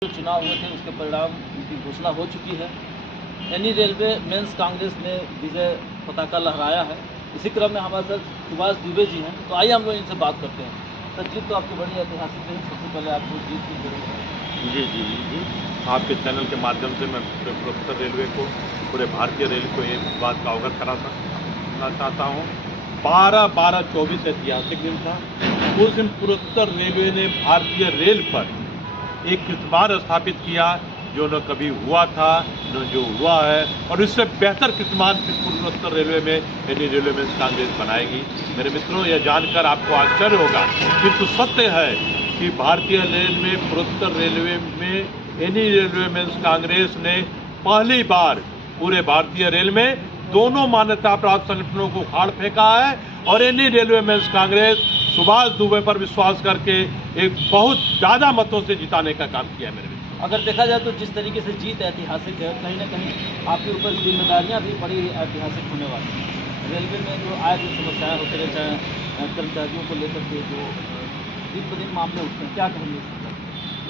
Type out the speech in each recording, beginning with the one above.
जो चुनाव हुए थे उसके परिणाम की घोषणा हो चुकी है। एनी रेलवे मेंस कांग्रेस ने विजय पताका लहराया है। इसी क्रम में हमारे साथ सुभाष दुबे जी हैं, तो आइए हम लोग इनसे बात करते हैं। सर, जीत तो आपकी बड़ी ऐतिहासिक है। सबसे पहले आपको जीत की जरूरत है। जी। आपके चैनल के माध्यम से मैं पूरे पूर्वोत्तर रेलवे को, पूरे भारतीय रेल को ये बात का अवगत कराना चाहता हूँ। 12/12/24 ऐतिहासिक दिन था। उस दिन पूर्वोत्तर रेलवे ने भारतीय रेल पर एक कीर्तिमान स्थापित किया जो न कभी हुआ था न जो हुआ है, और इससे बेहतर कीर्तिमान पूर्वोत्तर रेलवे में एनी रेलवे में कांग्रेस बनाएगी। मेरे मित्रों, यह जानकर आपको आश्चर्य होगा किंतु सत्य है कि भारतीय रेल में पूर्वोत्तर रेलवे में एनी रेलवे में कांग्रेस ने पहली बार पूरे भारतीय रेल में दोनों मान्यता प्राप्त संगठनों को उखाड़ फेंका है, और एनी रेलवे में कांग्रेस सुभाष दुबे पर विश्वास करके एक बहुत ज़्यादा मतों से जिताने का काम किया। मेरे मित्रों, अगर देखा जाए तो जिस तरीके से जीत ऐतिहासिक है, कहीं ना कहीं आपके ऊपर जिम्मेदारियां भी बड़ी ऐतिहासिक होने वाली हैं। रेलवे में जो आए जो समस्याएं होते रहे, चाहे कर्मचारियों को लेकर के जो दिन ब दिन मामले उठते हैं, क्या कहेंगे?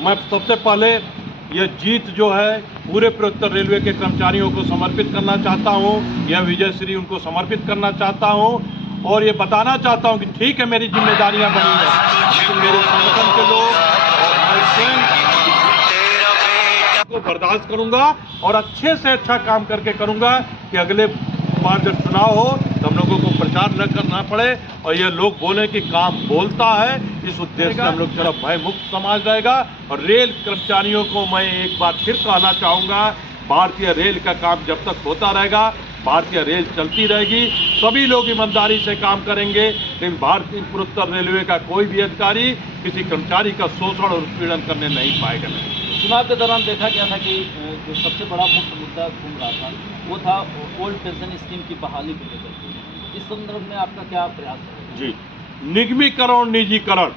मैं सबसे पहले यह जीत जो है पूरे पूर्वोत्तर रेलवे के कर्मचारियों को समर्पित करना चाहता हूं। यह विजय श्री उनको समर्पित करना चाहता हूं, और ये बताना चाहता हूं कि ठीक है, मेरी जिम्मेदारियां बड़ी हैं, लेकिन मेरे संगठन के लोग और मैं स्वयं को बर्दाश्त करूंगा और अच्छे से अच्छा काम करके करूंगा कि अगले बार जब चुनाव हो तो हम लोगों को प्रचार न करना पड़े, और ये लोग बोले कि काम बोलता है। इस उद्देश्य से हम लोग जरा भय मुक्त समाज रहेगा। और रेल कर्मचारियों को मैं एक बार फिर कहना चाहूँगा, भारतीय रेल का काम जब तक होता रहेगा, भारतीय रेल चलती रहेगी। सभी लोग ईमानदारी से काम करेंगे, लेकिन भारतीय पूर्वोत्तर रेलवे का कोई भी अधिकारी किसी कर्मचारी का शोषण और उत्पीड़न करने नहीं पाएगा। चुनाव के दौरान देखा गया था कि जो सबसे बड़ा मुख्य मुद्दा घूम रहा था वो था ओल्ड पेंशन स्कीम की बहाली को लेकर। इस संदर्भ में आपका क्या प्रयास है? जी, निगमीकरण, निजीकरण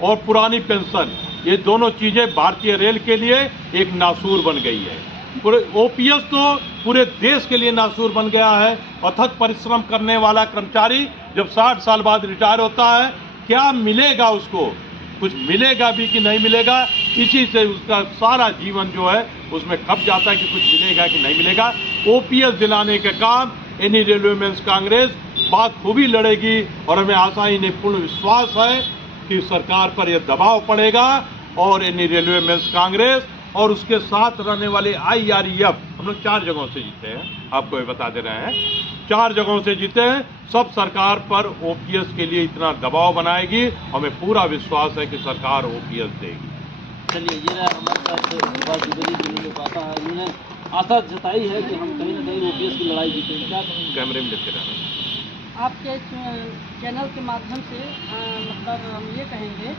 और पुरानी पेंशन, ये दोनों चीजें भारतीय रेल के लिए एक नासूर बन गई है। पूरे ओपीएस तो पूरे देश के लिए नासूर बन गया है। अथक परिश्रम करने वाला कर्मचारी जब 60 साल बाद रिटायर होता है, क्या मिलेगा उसको? कुछ मिलेगा भी कि नहीं मिलेगा, इसी से उसका सारा जीवन जो है उसमें खप जाता है कि कुछ मिलेगा कि नहीं मिलेगा। ओपीएस दिलाने का काम एनी रेलवे मेंस कांग्रेस बात खूबी लड़ेगी, और हमें आशा ही नहीं पूर्ण विश्वास है कि सरकार पर यह दबाव पड़ेगा, और एनी रेलवे मेंस कांग्रेस और उसके साथ रहने वाले IREF, हम लोग 4 जगहों से जीते हैं, आपको ये बता दे रहे हैं, 4 जगहों से जीते हैं। सब सरकार पर ओपीएस के लिए इतना दबाव बनाएगी, हमें पूरा विश्वास है कि सरकार ओपीएस देगी। चलिए, ये रहा हमारे साथ सुभाष दुबे जी, जिन्होंने कहा है, उन्होंने आशा जताई है कि हम कहीं ना कहीं ओपीएस की लड़ाई जीतेंगे। क्या कहेंगे? कैमरे में देखते रहना। आपके चैनल के माध्यम से मतलब हम ये कहेंगे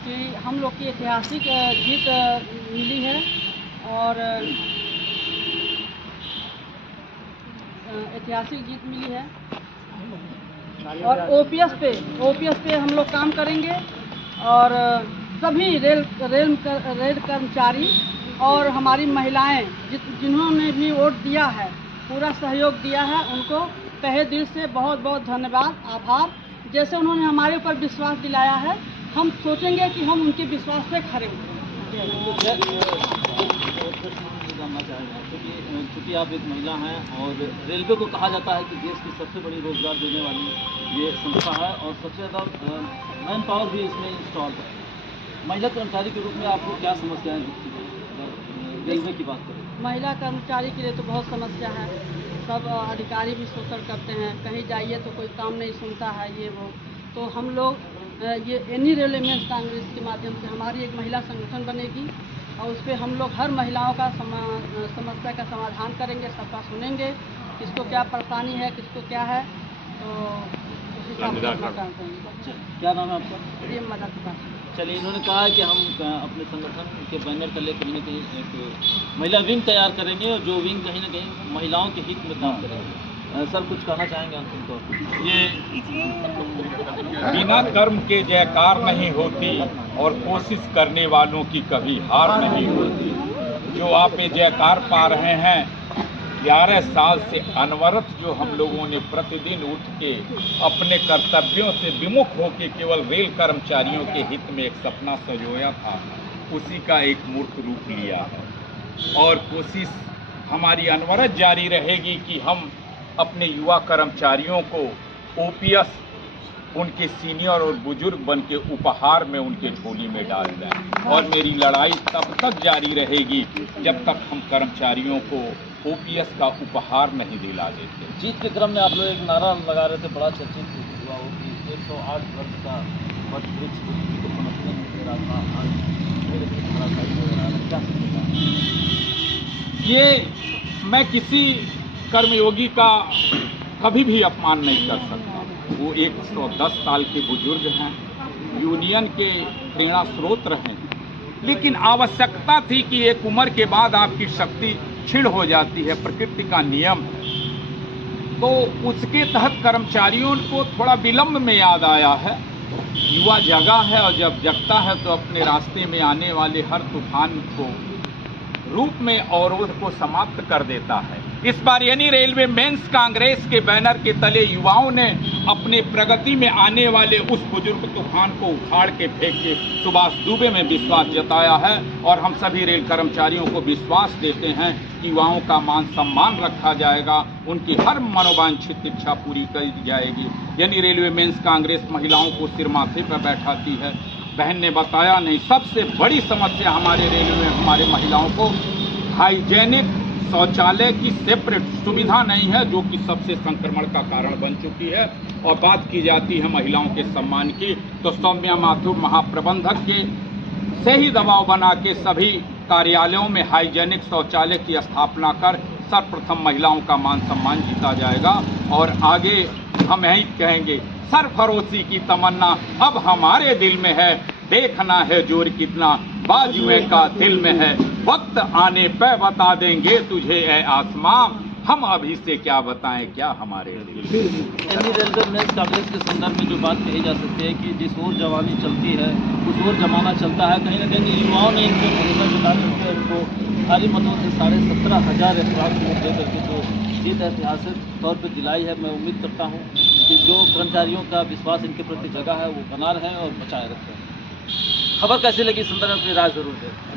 कि हम लोग की ऐतिहासिक जीत मिली है, और ऐतिहासिक जीत मिली है, और ओपीएस पे हम लोग काम करेंगे, और सभी रेल कर्मचारी और हमारी महिलाएं जिन्होंने भी वोट दिया है, पूरा सहयोग दिया है, उनको तहे दिल से बहुत बहुत धन्यवाद, आभार। जैसे उन्होंने हमारे ऊपर विश्वास दिलाया है, हम सोचेंगे कि हम उनके विश्वास से खरे हैं। चूँकि आप एक महिला हैं, और रेलवे को कहा जाता है कि देश की सबसे बड़ी रोजगार देने वाली ये संस्था है, और सबसे ज़्यादा मैन पावर भी इसमें इंस्टॉल है। महिला कर्मचारी के रूप में आपको क्या समस्याएं दिखती हैं रेलवे की बात करें? महिला कर्मचारी के लिए तो बहुत समस्या है। सब अधिकारी भी शोषण करते हैं, कहीं जाइए तो कोई काम नहीं सुनता है, ये वो। तो हम लोग ये एनी रेलवे मेंस कांग्रेस के माध्यम से हमारी एक महिला संगठन बनेगी, और उस पर हम लोग हर महिलाओं का समस्या का समाधान करेंगे, सबका सुनेंगे, किसको क्या परेशानी है, किसको क्या है, तो उस हिसाब से अपना काम करेंगे। क्या नाम है आपका? ये मदद का। चलिए, इन्होंने कहा है कि हम अपने संगठन के बैनर तले कहीं ना कहीं एक महिला विंग तैयार करेंगे, और जो विंग कहीं ना कहीं महिलाओं के हित में काम करेंगे। सर, कुछ कहना चाहेंगे अंतिम तौर पर? ये बिना कर्म के जयकार नहीं होती, और कोशिश करने वालों की कभी हार नहीं होती। जो आप ये जयकार पा रहे हैं, 11 साल से अनवरत जो हम लोगों ने प्रतिदिन उठ के अपने कर्तव्यों से विमुख होकर केवल रेल कर्मचारियों के हित में एक सपना संजोया था, उसी का एक मूर्त रूप लिया है और कोशिश हमारी अनवरत जारी रहेगी कि हम अपने युवा कर्मचारियों को ओपीएस उनके सीनियर और बुजुर्ग बन के उपहार में उनके झोली में डाल दें और मेरी लड़ाई तब तक जारी रहेगी जब तक हम कर्मचारियों को ओपीएस का उपहार नहीं दिला देते। जीत के क्रम में आप लोग एक नारा लगा रहे थे, बड़ा चर्चित हुआ हो कि 108 वर्ष का वट वृक्ष को पनपने नहीं दे रहा था, आज मेरे से खड़ा साइड नजर आ रहा है, क्या समझता है? ये मैं किसी कर्मयोगी का कभी भी अपमान नहीं कर सकता। वो 110 साल के बुजुर्ग हैं, यूनियन के प्रेरणा स्रोत रहे, लेकिन आवश्यकता थी कि एक उम्र के बाद आपकी शक्ति क्षीण हो जाती है, प्रकृति का नियम। तो उसके तहत कर्मचारियों को थोड़ा विलंब में याद आया है। युवा जगा है और जब जगता है तो अपने रास्ते में आने वाले हर तूफान को रूप में अवरोध को समाप्त कर देता है। इस बार यानी रेलवे मेंस कांग्रेस के बैनर के तले युवाओं ने अपने प्रगति में आने वाले उस बुजुर्ग तूफान को उखाड़ के फेंक के सुभाष दुबे में विश्वास जताया है और हम सभी रेल कर्मचारियों को विश्वास देते हैं कि युवाओं का मान सम्मान रखा जाएगा, उनकी हर मनोवांछित इच्छा पूरी की जाएगी। यानी रेलवे मेंस कांग्रेस महिलाओं को सिर माथे पर बैठाती है। बहन ने बताया नहीं, सबसे बड़ी समस्या हमारे रेलवे में हमारे महिलाओं को हाइजेनिक शौचालय की सेपरेट सुविधा नहीं है, जो कि सबसे संक्रमण का कारण बन चुकी है। और बात की जाती है महिलाओं के सम्मान की, तो सौम्या माथुर महाप्रबंधक के से ही दबाव बना के सभी कार्यालयों में हाइजेनिक शौचालय की स्थापना कर सर्वप्रथम महिलाओं का मान सम्मान जीता जाएगा। और आगे हम यही कहेंगे, सरफरोशी की तमन्ना अब हमारे दिल में है, देखना है जोर कितना बाजुए का दिल में है, वक्त आने पे बता देंगे तुझे ए आसमां, हम अभी से क्या बताएं क्या हमारे दिल। यानी रेलवे मेंस कांग्रेस के संदर्भ में जो बात कही जा सकती है कि जिस ओर जवानी चलती है उस ओर जमाना चलता है, कहीं ना कहीं युवाओं ने इनको भरोसा जता करके उनको भारी मतों से 17,500 अप्रॉक्स वोट दे करके जो जीत ऐतिहासिक तौर पर दिलाई है। मैं उम्मीद करता हूँ कि जो कर्मचारियों का विश्वास इनके प्रति जगह है वो बना रहे और बचाए रखें। खबर कैसी लगी संदर्भ में अपनी राय जरूर दें।